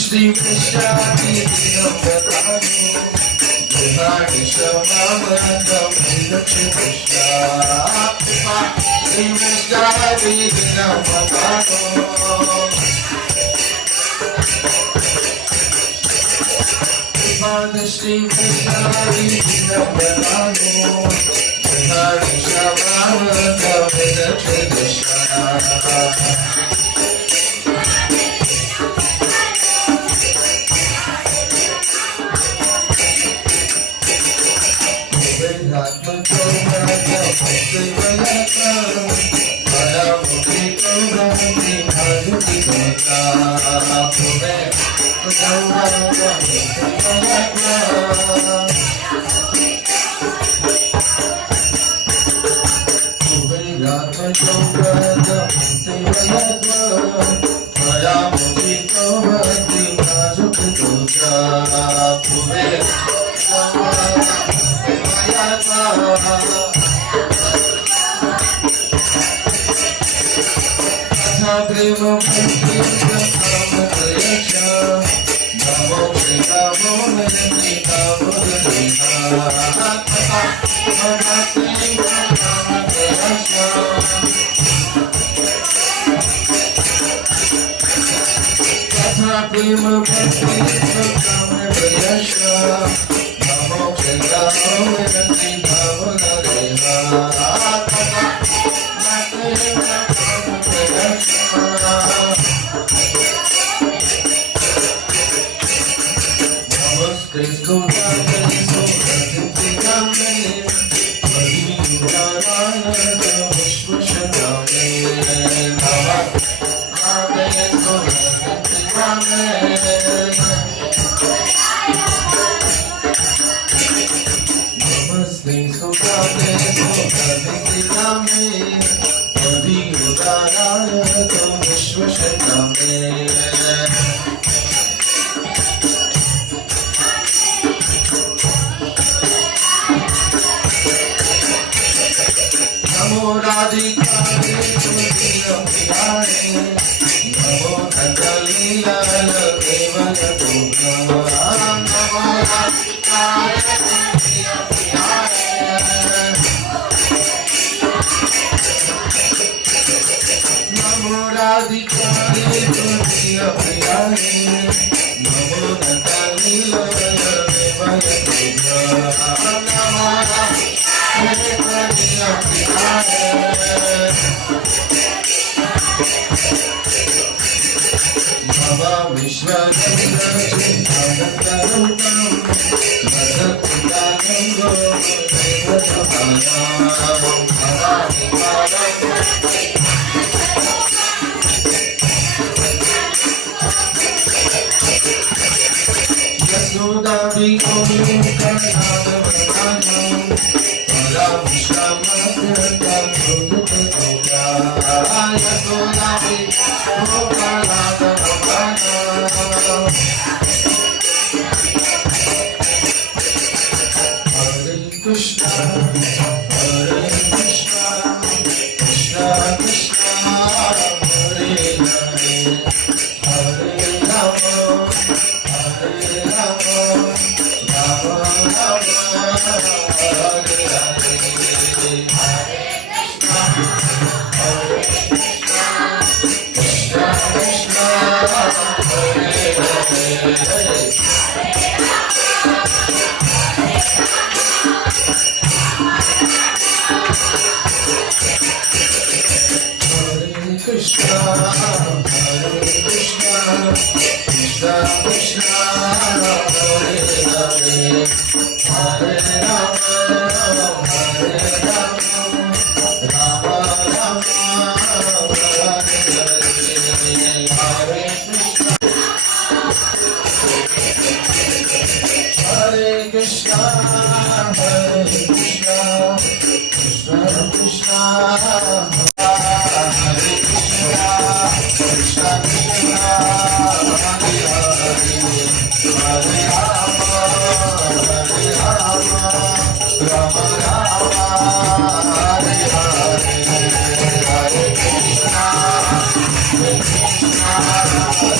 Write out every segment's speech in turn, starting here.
Shri Krishna Krishna, Hare Krishna, Krishna Krishna, Hare Hare, Hare Rama, Hare Rama, Rama Rama, Hare Hare, Hare Krishna, Hare Krishna,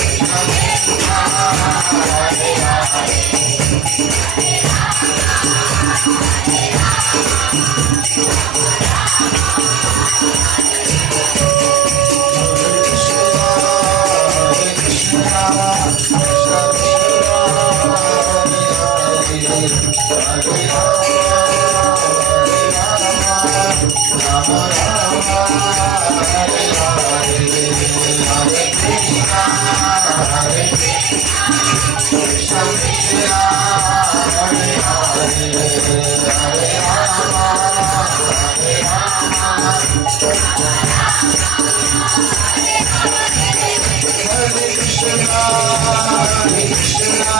Krishna Krishna, Hare Krishna,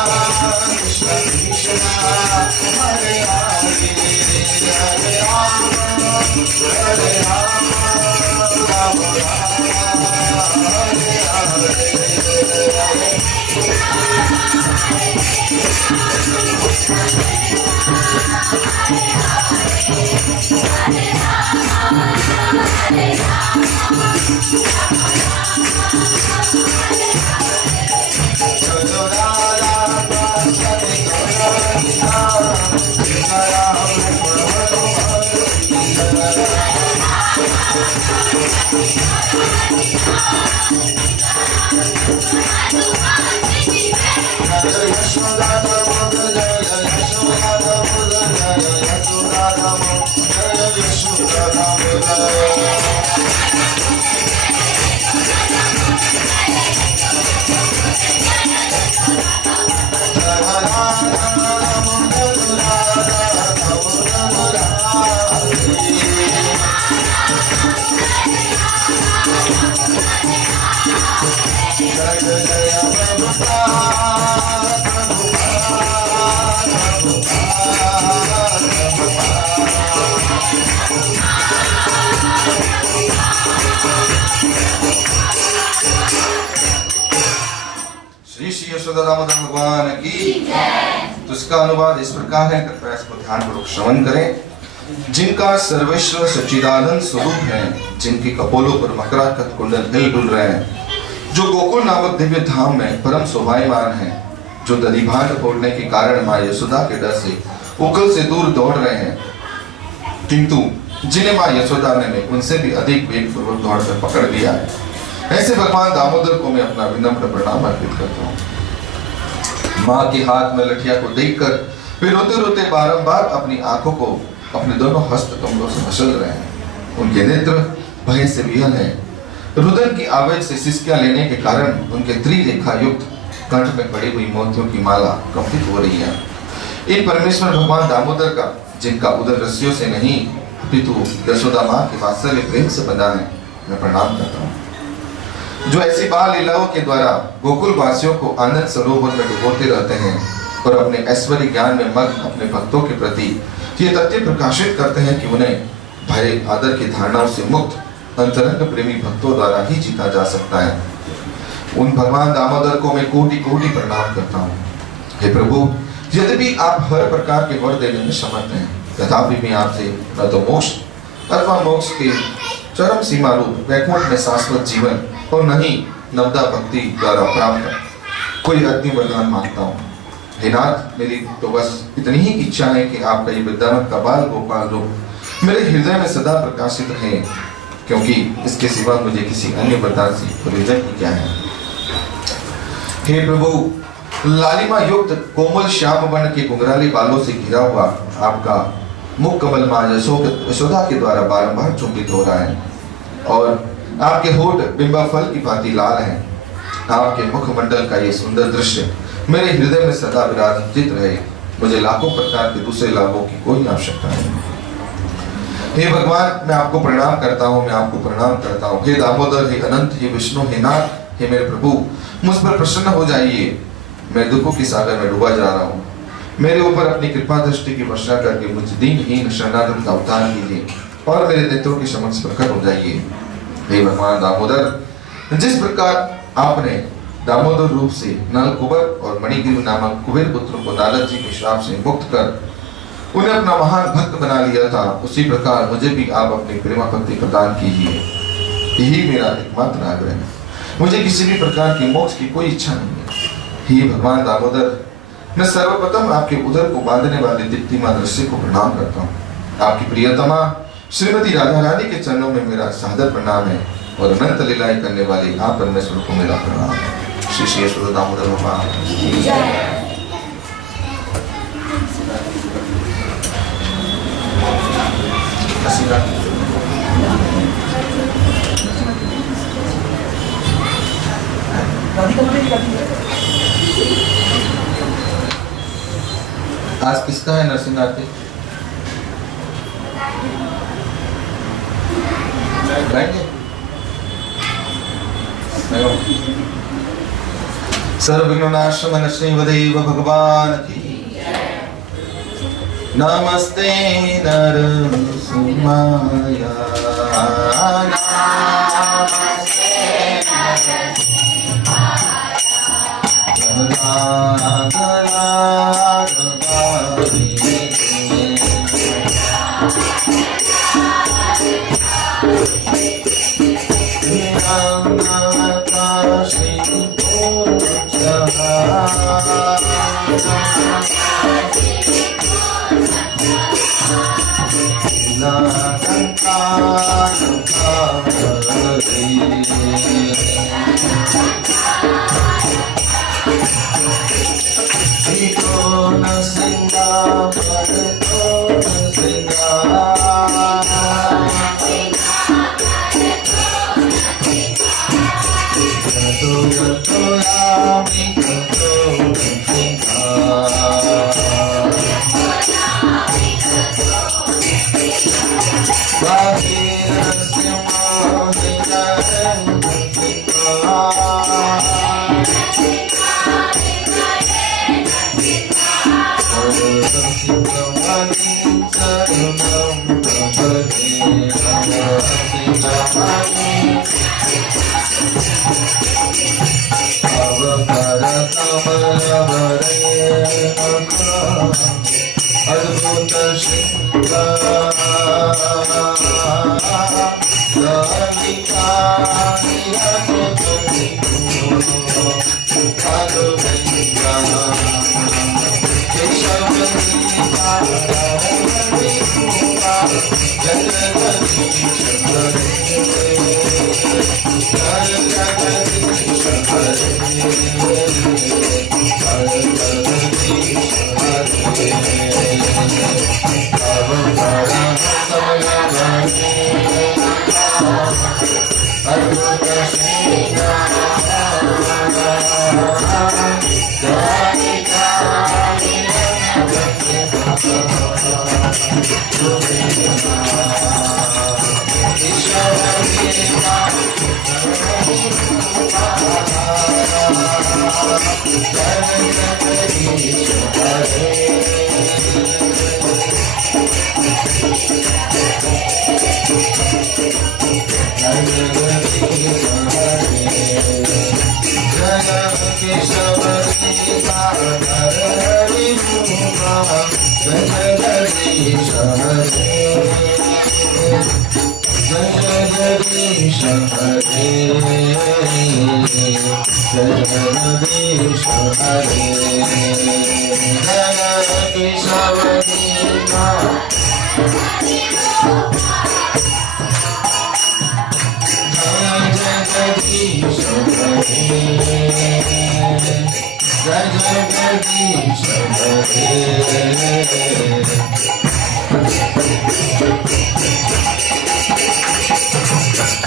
Krishna Krishna, Hare Hare, Hare Rama, Hare Rama, Rama Rama, Hare Hare, Hare Krishna, Krishna Krishna, Hare Hare. Damodar भगवान की तो इसका अनुवाद इस प्रकार है, कृपया इसको ध्यानपूर्वक श्रवण करें। जिनका सर्वेश्वर सच्चिदानंद स्वरूप है, जिनके कपोलों पर मकराकत कुंडल हिल डुल रहे हैं, जो गोकुल नामक दिव्य धाम में परम शोभायमान है, जो दधिभांड फोड़ने के कारण माँ यशोदा के डर से उकल से दूर दौड़ रहे हैं, किंतु जिन्हें माँ यशोदा ने उनसे भी अधिक वेग पूर्वक दौड़कर पकड़ लिया है, ऐसे भगवान दामोदर को मैं अपना विनम्र प्रणाम अर्पित करता हूँ। माँ के हाथ में लठिया को देखकर वे रोते रोते बारंबार अपनी आंखों को अपने दोनों हस्त कमलों से मसल रहे हैं। उनके नेत्र भय से विहल हैं। रुदन की आवाज से सिसकियां लेने के कारण उनके त्रिरेखा युक्त कंठ में पड़ी हुई मोतियों की माला कंपित हो रही है। इन परमेश्वर भगवान दामोदर का, जिनका उदर रस्सियों से नहीं अपितु यशोदा माँ के वात्सल्य प्रेम से बंधा है, मैं प्रणाम करता हूँ। जो ऐसी बाल लीलाओं के द्वारा गोकुल वासियों को आनंद सरोवर में डुबोते रहते हैं और अपने ऐश्वर्य ज्ञान में मग्न अपने भक्तों के प्रति ये तथ्य प्रकाशित करते हैं कि उन्हें भय आदर की धारणाओं से मुक्त अंतरंग प्रेमी भक्तों द्वारा ही जीता जा सकता है, उन भगवान दामोदर को मैं कोटि कोटि प्रणाम करता हूँ। हे प्रभु, यद्यपि आप हर प्रकार के वर देने में समर्थ हैं, तथापि मैं आपसे न तो मोक्ष अथवा मोक्ष के चरम सीमा रूप वैकुंठ में शाश्वत जीवन और नहीं नवदा भक्ति द्वारा प्राप्त कोई अग्नि वरदान मांगता हूँ। हे नाथ, मेरी तो बस इतनी ही इच्छा है कि आपका ये वृंदावन का बाल गोपाल रूप मेरे हृदय में सदा प्रकाशित रहे, क्योंकि इसके सिवा मुझे किसी अन्य वरदान से प्रयोजन ही क्या है। हे प्रभु, लालिमा युक्त कोमल श्याम वर्ण के घुंघराले बालों से घिरा हुआ आपका मुख कमल मां यशोदा के द्वारा बारंबार चुंबित हो रहा है और आपके होठ बिंबा फल की भांति लाल हैं। आपके मुखमंडल का ये सुंदर दृश्य मेरे हृदय में सदा विराजित रहे। मुझे लाखों प्रकार के दूसरे लाभों की कोई आवश्यकता नहीं। हे भगवान, मैं आपको प्रणाम करता हूँ, मैं आपको प्रणाम करता हूँ। हे दामोदर, हे अनंत, हे विष्णु, हे नाथ, हे मेरे प्रभु, मुझ पर प्रसन्न हो जाइए। मैं दुखों के सागर में डूबा जा रहा हूँ। मेरे ऊपर अपनी कृपा दृष्टि की वर्षा करके मुझ दीनहीन शरणागत का उद्धार कीजिए और मेरे नेत्रों के समक्ष प्रकट हो जाइए। हे भगवान दामोदर, जिस प्रकार आपने दामोदर रूप से नल कुबर और मणिगिरि नामक कुबेर पुत्र को नारद जी के श्राप से मुक्त कर उन्हें अपना महान भक्त बना लिया था, उसी प्रकार मुझे भी आप अपनी प्रेमा भक्ति प्रदान कीजिए। यही मेरा एकमात्र आग्रह है। मुझे किसी भी प्रकार की मोक्ष की कोई इच्छा नहीं है। हे भगवान दामोदर, मैं सर्वप्रथम आपके उदर को बांधने वाले दीप्तिमान दृश्य को प्रणाम करता हूँ। आपकी प्रियतमा श्रीमती राधा रानी के चरणों में मेरा सादर प्रणाम है और अनंत लीलाएं करने वाले आप परमेश्वर को मेरा प्रणाम है। श्री श्री यशोदा दामोदर भगवान की जय। आज किसका है नरसिंह आरती? गाएंगे? सर्वविघ्ननाशम श्रीवदेव भगवान की नमस्ते नरसिंहाय।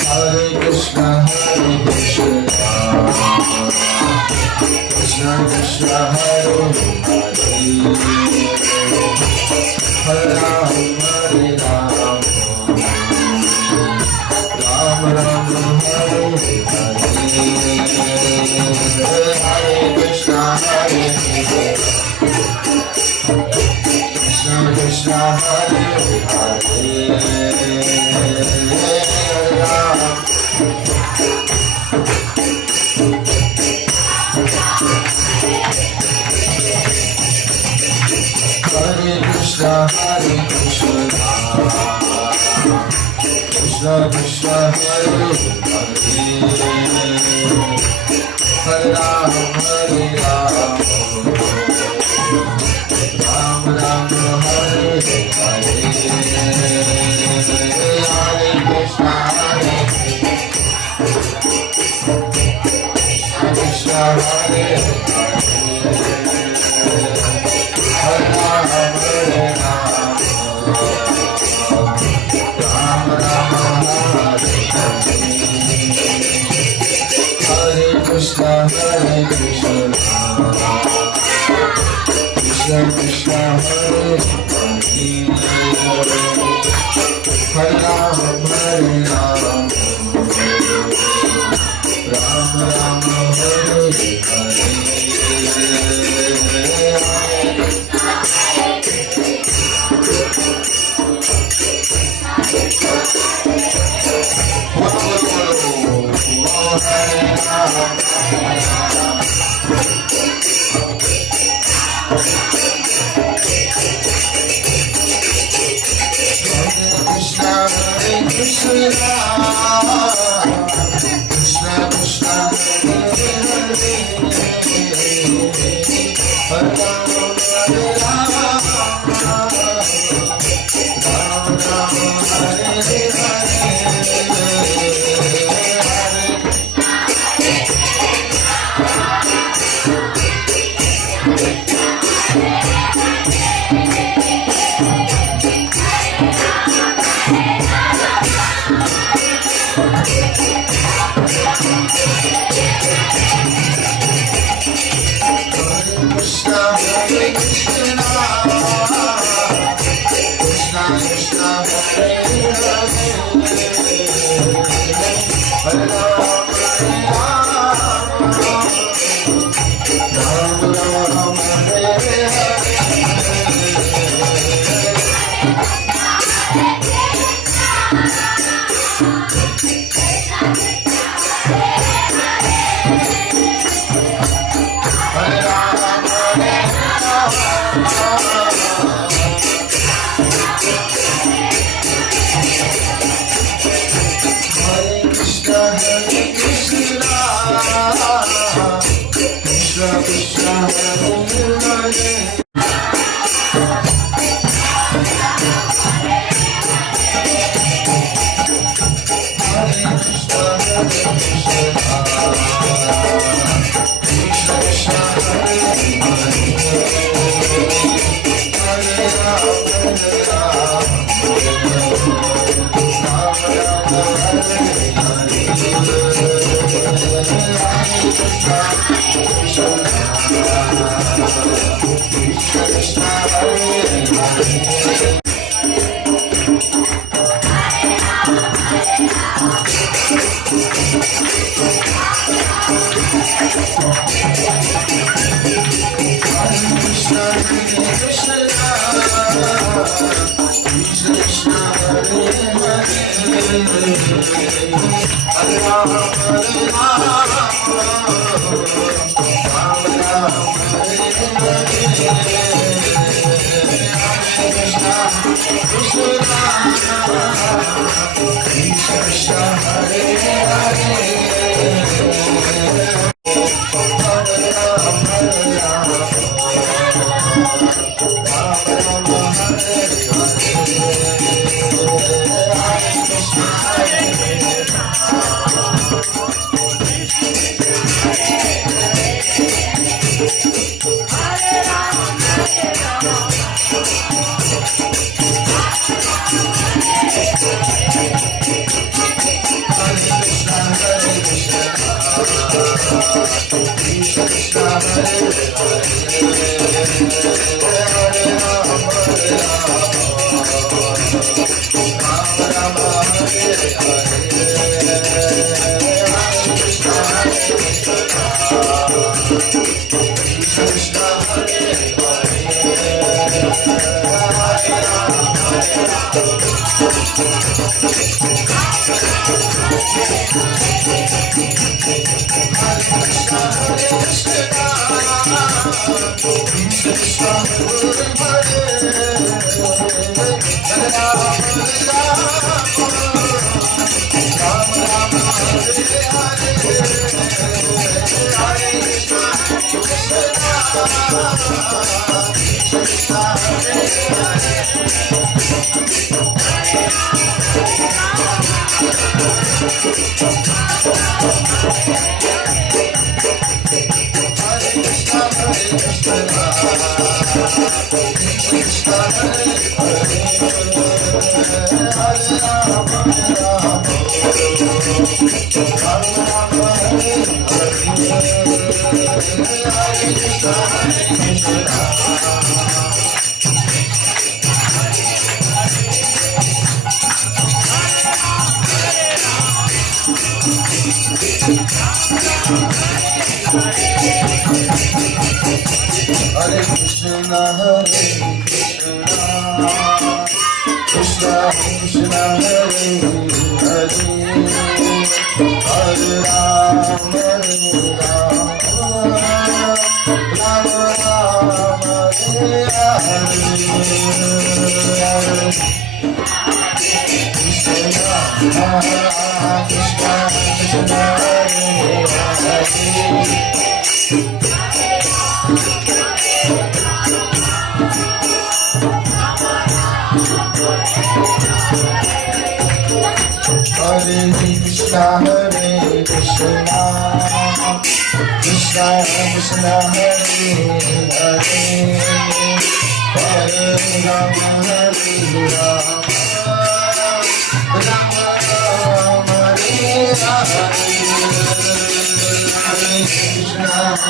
Hare Krishna Krishna Krishna Hare Hare Ram Hare Ram Ram Ram Hare Hare Hare Krishna Hare Krishna Krishna Hare Hare Ram Hare Krishna Krishna Krishna Hare Hare Hare Ram Hare Ram Ram Ram Hare Hare Hare Krishna Krishna Hare Hare Ram Hare Ram Ram Ram Hare Hare Krishna Krishna Krishna Hare Hare Ram Hare Ram Ram Ram Hare Hare Krishna Hare Hare Rama Rama Hare Hare Krishna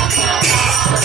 Krishna Hare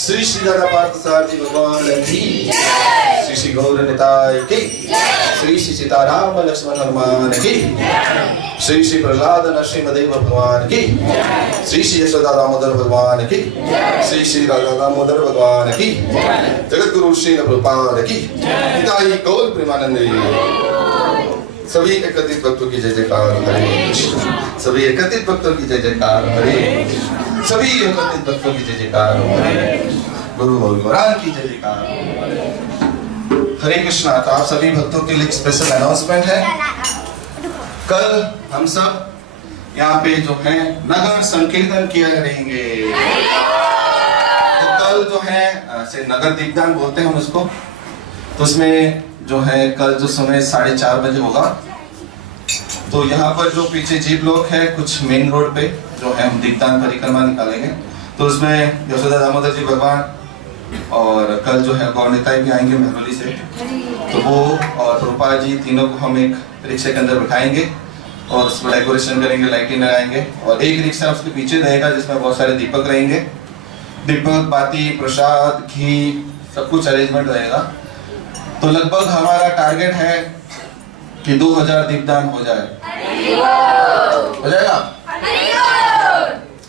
Shri Shri दादा पार्थ सारथी भगवान की, श्री श्री गौर निताय की, श्री श्री सीताराम लक्ष्मण हनुमान की, श्री श्री प्रहलाद नरसिंहदेव भगवान की, श्री श्री यशोदा दामोदर भगवान की, श्री श्री राधा दामोदर भगवान की, जगत गुरु श्री प्रभुपाद की, निताई गौर प्रेमानंद। सभी एकत्रित भक्तों की जय जयकार हरे कृष्ण, सभी एकत्रित भक्तों की जय जयकार हरे कृष्ण, सभी एकत्रित भक्तों की जय जयकार हरे गुरु गौरांग की जय जयकार हरे कृष्णा। तो आप सभी भक्तों के लिए एक स्पेशल अनाउंसमेंट है। कल हम सब यहाँ पे जो है नगर संकीर्तन किया करेंगे। तो कल जो है से नगर दीपदान बोलते हैं हम उसको। तो उसमें जो है कल जो समय 4:30 बजे होगा। तो यहाँ पर जो पीछे जीप लोग है कुछ मेन रोड पे जो है हम दीपदान परिक्रमा निकालेंगे। तो उसमें यशोदा दामोदर जी भगवान और कल जो है गौर निताई भी आएंगे महरौली से। तो वो और प्रभुपाद जी तीनों को हम एक रिक्शे के अंदर बिठाएंगे और उसमें डेकोरेशन करेंगे, लाइटिंग लगाएंगे और एक रिक्शा उसके पीछे रहेगा जिसमें बहुत सारे दीपक रहेंगे। दीपक, बाती, प्रसाद, घी सब कुछ अरेंजमेंट रहेगा। तो लगभग हमारा टारगेट है कि 2000 दीपदान हो जाए। हो जाएगा?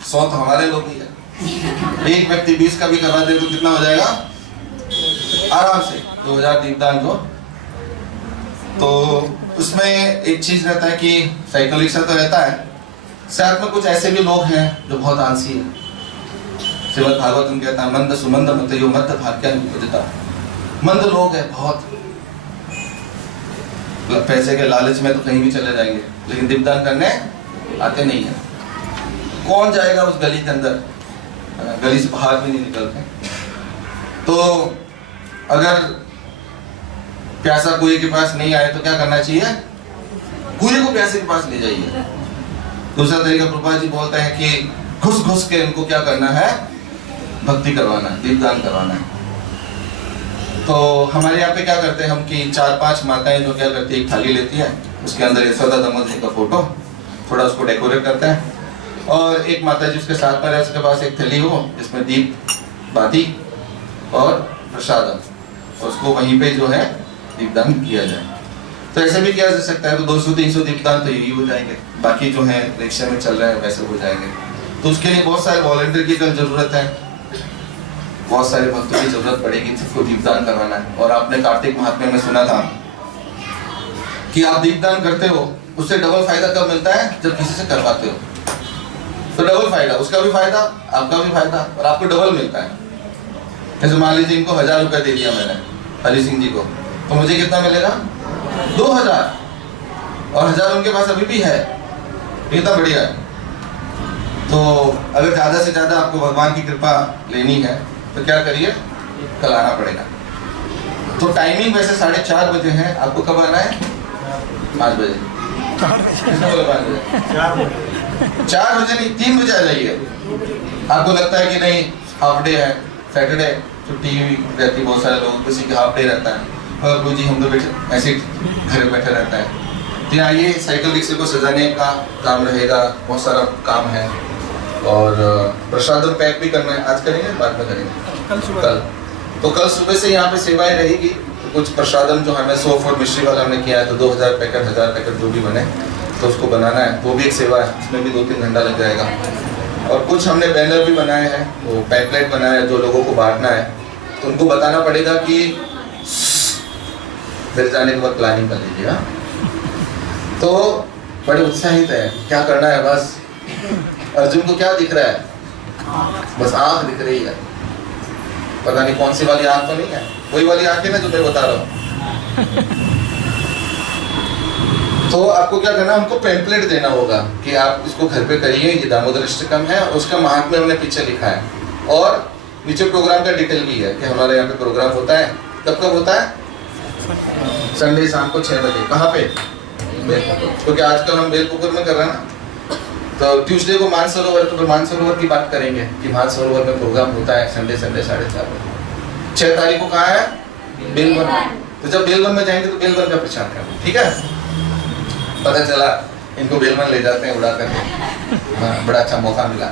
100 तो हमारे लोग ही है। एक व्यक्ति 20 का भी करवा दे तो कितना हो जाएगा? आराम से 2000 दीपदान को। तो उसमें एक चीज रहता है कि साइकिल रिक्शा तो रहता है, साथ में कुछ ऐसे भी लोग हैं जो बहुत आलसी है। श्रीमद् भागवतम कहता है मंद सुमंद मत यो मत भाग्य पूजता। मंद लोग है बहुत, पैसे के लालच में तो कहीं भी चले जाएंगे लेकिन दीपदान करने आते नहीं है। कौन जाएगा उस गली के अंदर? गली से बाहर भी नहीं निकलते। तो अगर प्यासा कुएं के पास नहीं आए तो क्या करना चाहिए? कुएं को प्यासे के पास ले जाइए। दूसरा तरीका प्रभुपाद जी बोलते हैं कि घुस घुस के उनको क्या करना है? भक्ति करवाना है, दीपदान करवाना है। तो हमारे यहाँ पे क्या करते हैं हम कि 4-5 माताएं जो क्या करती है एक थाली लेती है, उसके अंदर यशोदा दामोदर जी का फोटो, थोड़ा उसको डेकोरेट करते हैं और एक माता जी उसके साथ में रहे, उसके पास एक थैली हो जिसमें दीप, बाती और प्रसाद, उसको वहीं पे जो है दीपदान किया जाए। तो ऐसे भी किया जा सकता है। तो 200-300 दीपदान तो यही हो जाएंगे, बाकी जो है रिक्शा में चल रहे हैं वैसे हो जाएंगे। तो उसके लिए बहुत सारे वॉलंटियर की कल जरूरत है, बहुत सारे भक्तों की जरूरत पड़ेगी जिसको दीपदान करवाना है। और आपने कार्तिक महात्म्य में सुना था कि आप दीपदान करते हो उससे डबल फायदा कब मिलता है? जब किसी से करवाते हो तो डबल फायदा, उसका भी फायदा, आपका भी फायदा और आपको डबल मिलता है। जैसे मान लीजिए इनको 1000 रुपया दे दिया मैंने हरि सिंह जी को, तो मुझे कितना मिलेगा? 2000 और 1000 उनके पास अभी भी है। कितना बढ़िया है। तो अगर ज्यादा से ज्यादा आपको भगवान की कृपा लेनी है तो क्या करिए? कल आना पड़ेगा। तो टाइमिंग वैसे 4:30 बजे है, आपको कब आना है? 5 बजे। किसने बोला 5 बजे? 4 बजे नहीं, 3 बजे आ जाइए। आपको लगता है कि नहीं हाफ डे है, सैटरडे छुट्टी रहती, बहुत सारे लोग किसी का हाफ डे रहता है और गुरु जी हम तो बैठे ऐसे घर बैठे रहता है। तो यहाँ ये साइकिल रिक्शे को सजाने का काम रहेगा, बहुत सारा काम है और प्रसाद पैक भी करना है। आज करेंगे बाद में करेंगे? कल। तो कल सुबह से यहाँ पे सेवाएं रहेगी। तो कुछ प्रसादम जो हमें सोफ और मिश्री वाला हमने किया है, तो 2000 पैकेट 1000 पैकेट जो भी बने तो उसको बनाना है, वो भी एक सेवा है, उसमें भी 2-3 घंटा लग जाएगा। और कुछ हमने बैनर भी बनाए हैं, वो पैम्पलेट बनाया है जो लोगों को बांटना है। तो उनको बताना पड़ेगा कि फिर जाने के बाद प्लानिंग कर लीजिएगा। तो बड़े उत्साहित है, क्या करना है बस। अर्जुन को क्या दिख रहा है? बस आंख दिख रही है, पता नहीं कौन सी वाली आंख तो नहीं है, वही वाली आंख है ना जो मैं बता रहा हूँ। तो आपको क्या करना है? हमको पैम्पलेट देना होगा कि आप इसको घर पे करिए, ये दामोदर अष्टकम है और उसका महात्म्य हमने पीछे लिखा है और नीचे प्रोग्राम का डिटेल भी है कि हमारे यहाँ पे प्रोग्राम होता है। कब कब होता है? संडे शाम को 6 बजे। कहाँ पे? बेलपुकुर। क्योंकि आजकल हम बेलपुकुर में कर रहे हैं ना। तो ट्यूसडे को मानसरोवर, तो मानसरोवर की बात करेंगे कि मानसरोवर में प्रोग्राम होता है संडे 4:30 बजे। 6 तारीख को कहाँ है? बेलवन। तो जब बेलवन में जाएंगे तो बेलवन का प्रचार करेंगे, ठीक है? पता चला इनको बेलवन ले जाते हैं उड़ा करके, हाँ, बड़ा अच्छा मौका मिला।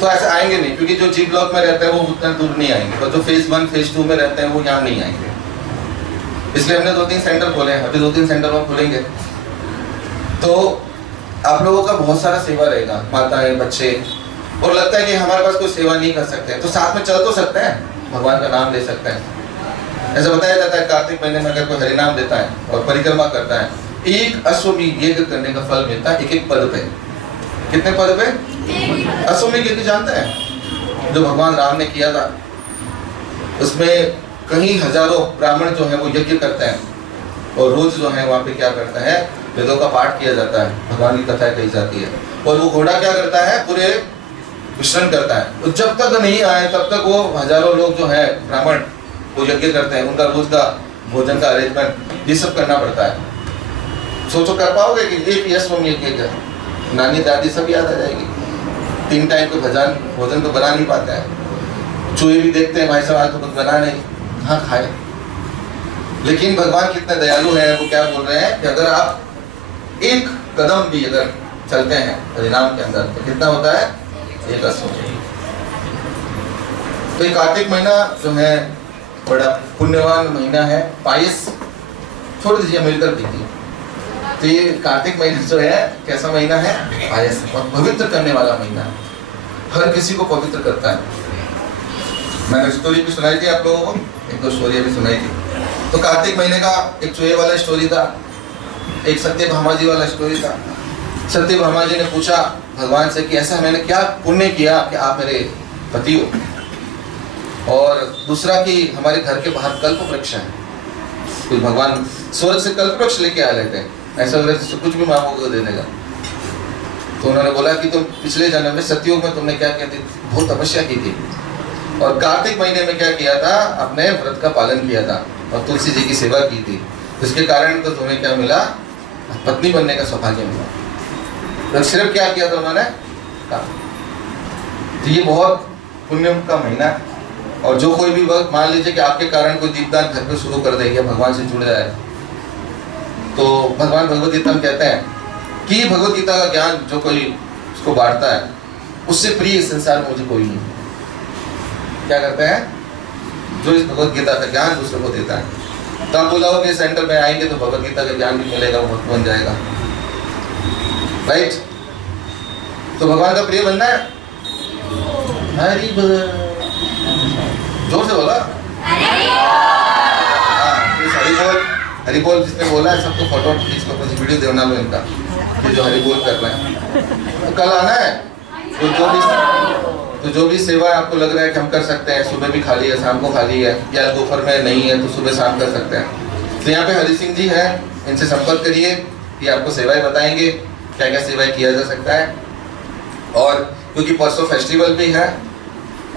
तो ऐसे आएंगे नहीं, क्योंकि जो जी ब्लॉक में रहते हैं वो उतना दूर नहीं आएंगे, और जो फेज 1 फेज 2 में रहते हैं वो यहाँ नहीं आएंगे। इसलिए हमने 2-3 सेंटर खोले हैं, अभी 2-3 सेंटर और खोलेंगे। तो आप लोगों का बहुत सारा सेवा रहेगा, माताएं, बच्चे, और लगता है कि हमारे पास कोई सेवा नहीं कर सकते, तो साथ में चल तो सकते हैं, भगवान का नाम ले सकते हैं। ऐसा बताया जाता है कार्तिक महीने में अगर कोई हरिनाम देता है और परिक्रमा करता है, एक अश्वमेध यज्ञ करने का फल मिलता है, एक पद पे। कितने पद पे? अश्वमेध यज्ञ जानते हैं जो भगवान राम ने किया था, उसमें कई हजारों ब्राह्मण जो है वो यज्ञ करते हैं, और रोज जो है वहाँ पे क्या करता है, वेदों का पाठ किया जाता है, भगवान की कथा कही जाती है, और वो घोड़ा क्या करता है, पूरे विश्राम करता है। तो जब तक नहीं आए तब तक वो हजारों लोग जो है ब्राह्मण वो यज्ञ करते हैं, उनका रोज का भोजन का अरेंजमेंट ये सब करना पड़ता है। सोचो कर पाओगे कि एक अश्वमेध यज्ञ, नानी दादी सब याद आ जाएगी। 3 टाइम को भोजन तो बना नहीं पाते हैं, चूहे भी देखते हैं भाई साहब आज तो कुछ बना नहीं, हाँ खाए। लेकिन भगवान कितने दयालु हैं, वो क्या बोल रहे हैं कि अगर आप एक कदम भी अगर चलते हैं हरिनाम के अंदर तो कितना होता है, एक अश्वमेध। तो ये कार्तिक महीना जो है बड़ा पुण्यवान महीना है। पायस छोड़ दीजिए, मिलकर पीजिए। तो ये कार्तिक महीना जो है कैसा महीना है, पायस, और पवित्र करने वाला महीना है, हर किसी को पवित्र करता है। मैंने स्टोरी भी सुनाई थी आप लोगों को, 1-2 स्टोरी भी सुनाई थी। तो कार्तिक महीने का एक चूहे वाला स्टोरी था, एक सत्यभामा जी वाला स्टोरी था। सत्यभामा जी ने पूछा भगवान से कि ऐसा मैंने क्या पुण्य किया कि आप मेरे पति हो, और दूसरा कि हमारे घर के बाहर कल्प वृक्ष है, तो भगवान स्वर्ग से कल्प वृक्ष लेके आ लेते हैं, ऐसा वृक्ष कुछ भी मांगोगे दे देगा। तो उन्होंने बोला कि तुम पिछले जन्म में सतयुग में तुमने क्या किया थी, बहुत तपस्या की थी, और कार्तिक महीने में क्या किया था, अपने व्रत का पालन किया था और तुलसी जी की सेवा की थी, इसके कारण तो तुम्हें क्या मिला, पत्नी बनने का सौभाग्य मिला। तो सिर्फ क्या किया था उन्होंने, तो ये बहुत पुण्य का महीना है। और जो कोई भी वक्त मान लीजिए कि आपके कारण कोई दीपदान घर पे शुरू कर देगा, भगवान से जुड़ जाए, तो भगवान भगवद गीता में कहते हैं कि भगवद गीता का ज्ञान जो कोई उसको बांटता है, उससे प्रिय इस संसार में मुझे कोई नहीं। क्या करते हैं, जो इस भगवद गीता का ज्ञान दूसरे को देता है। तो आप बुलाओगे सेंटर में आएंगे तो भगवद गीता का ज्ञान भी मिलेगा, वो बन जाएगा, राइट। तो भगवान का प्रिय बनना है, हरि बोल, जोर से बोला, हरि बोल। हरि बोल जिसने बोला है सबको फोटो खींच कर कुछ वीडियो देना लो इनका, ये जो हरि बोल कर रहे हैं। तो कल आना है, तो जो भी सेवा आपको लग रहा है कि हम कर सकते हैं, सुबह भी खाली है, शाम को खाली है, या दोपहर में नहीं है तो सुबह शाम कर सकते हैं। तो यहाँ पे हरि सिंह जी है, इनसे संपर्क करिए, ये आपको सेवाएं बताएंगे क्या क्या सेवाएं किया जा सकता है। और क्योंकि परसों फेस्टिवल भी है,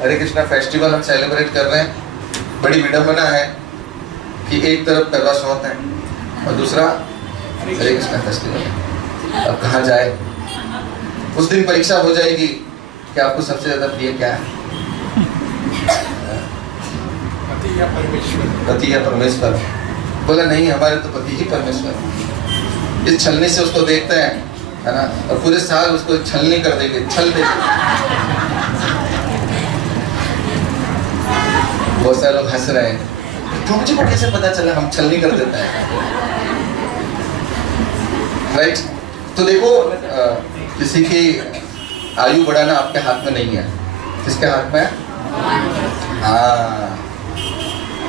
हरे कृष्णा फेस्टिवल हम सेलिब्रेट कर रहे हैं। बड़ी विडम्बना है कि एक तरफ करवा चौथ है और दूसरा हरे कृष्णा फेस्टिवल है। अब कहाँ जाए, उस दिन परीक्षा हो जाएगी कि आपको सबसे ज्यादा प्रिय क्या है, पति या परमेश्वर। बोला नहीं, हमारे तो पति ही परमेश्वर। इस छलने से उसको देखते हैं, है ना, और पूरे साल उसको छलनी कर देंगे, छल देंगे। बहुत सारे लोग हंस रहे हैं, तो मुझे को कैसे पता चला, हम छलनी कर देते हैं, राइट। तो देखो किसी की आयु बढ़ाना आपके हाथ में नहीं है, किसके हाथ में है? हाँ,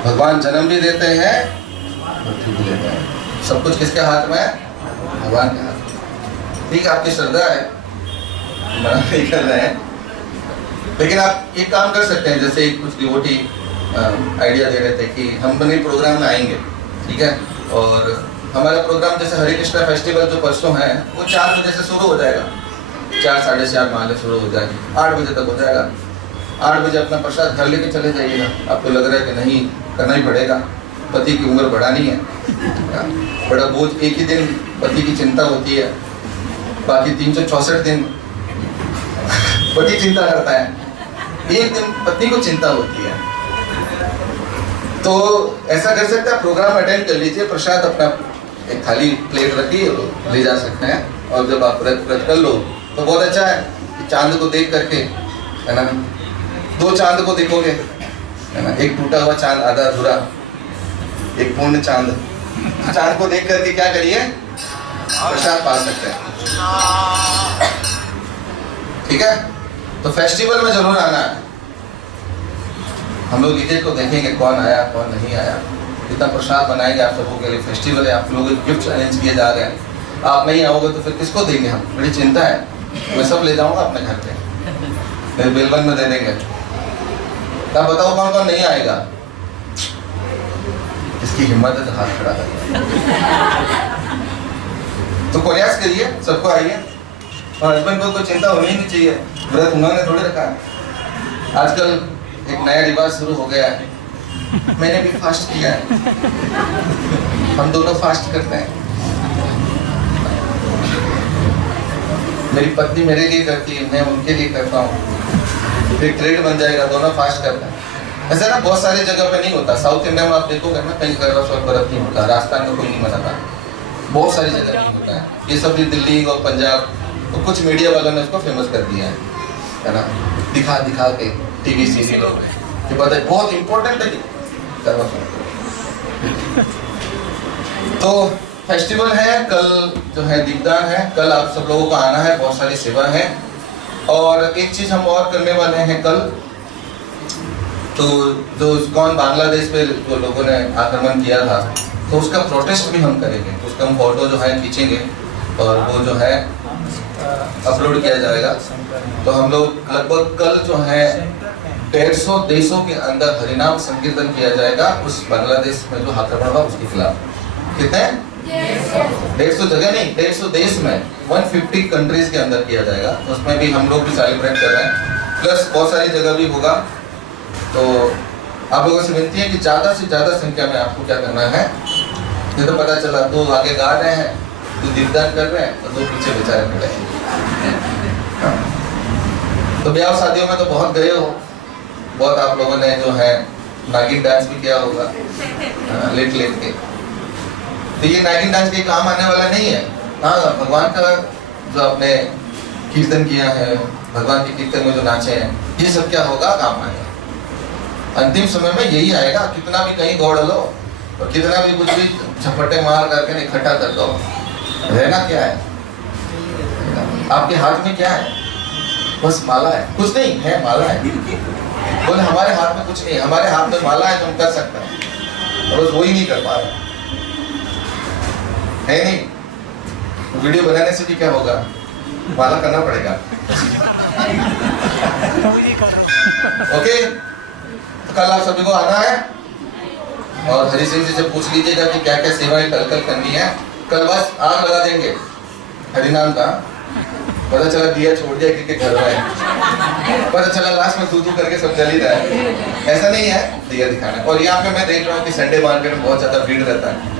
भगवान जन्म भी देते हैं, मृत्यु भी देते हैं, सब कुछ किसके हाथ में है? भगवान के हाथ में। ठीक है, आपकी श्रद्धा है, मना नहीं कर रहे हैं, लेकिन आप एक काम कर सकते हैं, जैसे कुछ डिवोटी आइडिया दे रहे थे कि हम बने प्रोग्राम में आएंगे, ठीक है, और हमारा प्रोग्राम जैसे हरे कृष्णा फेस्टिवल जो परसों है वो 4 बजे से शुरू हो जाएगा, 4 साढ़े 4 माले शुरू हो जाएगी, 8 बजे तक हो जाएगा। 8 बजे अपना प्रसाद घर लेके चले जाइएगा। आपको लग रहा है कि नहीं करना ही पड़ेगा, पति की उम्र बढ़ानी है, बड़ा बोझ, एक ही दिन पति की चिंता होती है, बाकी 364 दिन पति चिंता करता है, एक दिन पत्नी को चिंता होती है। तो ऐसा कर सकते हैं, प्रोग्राम अटेंड कर लीजिए, प्रसाद अपना एक थाली प्लेट रखिए, ले जा सकते हैं, और जब आप व्रत कर लो तो बहुत अच्छा है कि चांद को देख करके है ना। दो चांद को देखोगे, है ना, एक टूटा हुआ चांद आधा अधूरा, एक पूर्ण चांद। चांद को देख करके क्या करिए, प्रसाद पा सकते हैं। ठीक है, तो फेस्टिवल में जरूर आना है। हम लोग लीजिए को देखेंगे कौन आया कौन नहीं आया, कितना प्रसाद बनाएंगे आप सबों के लिए। फेस्टिवल है, आप लोगों के गिफ्ट अरेंज किए जा रहे हैं। आप नहीं आओगे तो फिर किसको देंगे हम, बड़ी चिंता है। मैं सब ले जाऊंगा अपने घर पे, फिर बिलवन में दे देंगे। आप बताओ कौन कौन नहीं आएगा, इसकी हिम्मत है तो हाथ खड़ा कर। तो प्रयास करिए, सबको आइए। और हस्बैंड को कोई चिंता होनी नहीं चाहिए, व्रत उन्होंने थोड़ी रखा है। आजकल एक नया रिवाज शुरू हो गया है, मैंने भी फास्ट किया है, हम दोनों फास्ट करते हैं। मेरी पत्नी मेरे लिए करती है, मैं उनके लिए करता हूँ, एक ट्रेड बन जाएगा, दोनों फास्ट करते हैं। ऐसा ना बहुत सारी जगह पे नहीं होता। साउथ इंडिया में आप देखोगे ना, कहीं करवा चौथ व्रत नहीं होता, राजस्थान में कोई नहीं मनाता, बहुत सारी जगह नहीं होता है। ये सब भी दिल्ली और पंजाब, तो कुछ मीडिया वालों ने इसको फेमस कर दिया है ना, दिखा दिखा के टीवी सीरियलों में कि पता है बहुत इंपॉर्टेंट है करवा चौथ। तो फेस्टिवल है, कल जो है दीपदान है, कल आप सब लोगों को आना है, बहुत सारी सेवा है। और एक चीज हम और करने वाले हैं कल, तो जो इस्कॉन बांग्लादेश पे जो लोगों ने आक्रमण किया था, तो उसका प्रोटेस्ट भी हम करेंगे। तो उसका हम फोटो जो है खींचेंगे और वो जो है अपलोड किया जाएगा। तो हम लोग लगभग कल जो है 150 देशों के अंदर हरिनाम संकीर्तन किया जाएगा उस बांग्लादेश में जो आक्रमण हुआ उसके खिलाफ। कितने? 150 जगह नहीं, 150 देश में 150 कंट्रीज के अंदर किया जाएगा। उसमें भी हम लोग भी सेलिब्रेट कर रहे हैं, प्लस बहुत सारी जगह भी होगा। तो आप लोगों से विनती है कि ज़्यादा से ज़्यादा संख्या में आपको क्या करना है। ये तो पता चला दो आगे गा रहे हैं, दो दीपदान कर रहे हैं और दो पीछे बेचारे खड़े हैं। तो ब्याह शादियों में तो बहुत गए हो, बहुत आप लोगों ने जो है नागिन डांस भी किया होगा लेट लेट के। तो ये नागिन डांस के काम आने वाला नहीं है। हाँ, भगवान का जो आपने कीर्तन किया है, भगवान के कीर्तन में जो नाचे हैं, ये सब क्या होगा, काम आएगा। अंतिम समय में यही आएगा। कितना भी कहीं दौड़ लो और कितना भी कुछ भी झपटे मार करके इकट्ठा कर दो, रहना क्या है? आपके हाथ में क्या है? बस माला है, कुछ नहीं है, माला है। बोले हमारे हाथ में कुछ नहीं, हमारे हाथ में माला है, तो हम कर सकते हैं, और बस वही नहीं कर पा रहे है। नहीं, वीडियो बनाने से भी क्या होगा, माला करना पड़ेगा। ओके, तो कल आप सभी को आना है और हरि सिंह जी से पूछ लीजिएगा कि क्या क्या सेवाएं कल कल करनी है। कल बस आग लगा देंगे हरिनाम का, पता चला दिया छोड़ दिया क्योंकि घर में, पता चला लास्ट में तू करके सब जल ही रहा है। ऐसा नहीं है, दिया दिखाना। और यहाँ पे मैं देख रहा हूँ कि संडे मार्केट में बहुत ज्यादा भीड़ रहता है,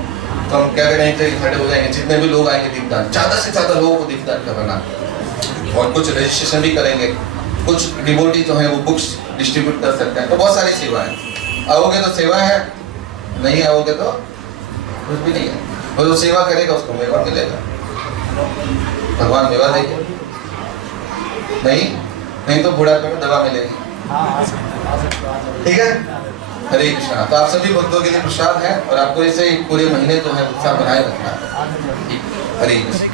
तो हम क्या करेंगे, खड़े हो जाएंगे, जितने भी लोग आएंगे दीपदान, ज्यादा से ज्यादा लोगों को दीपदान करवाना। और कुछ रजिस्ट्रेशन भी करेंगे, कुछ डिवोटी जो है वो बुक्स डिस्ट्रीब्यूट कर सकते हैं। तो बहुत सारी सेवाएं, आओगे तो सेवा है, नहीं आओगे तो कुछ भी नहीं है। वो जो सेवा करेगा उसको मेवा मिलेगा, भगवान मेवा देंगे। नहीं तो बुढ़ापे में दवा मिलेगी। ठीक है, हरे कृष्णा। तो आप सभी भक्तों के लिए प्रसाद है और आपको इसे पूरे महीने जो है उत्साह बनाए रखना है। हरे कृष्ण।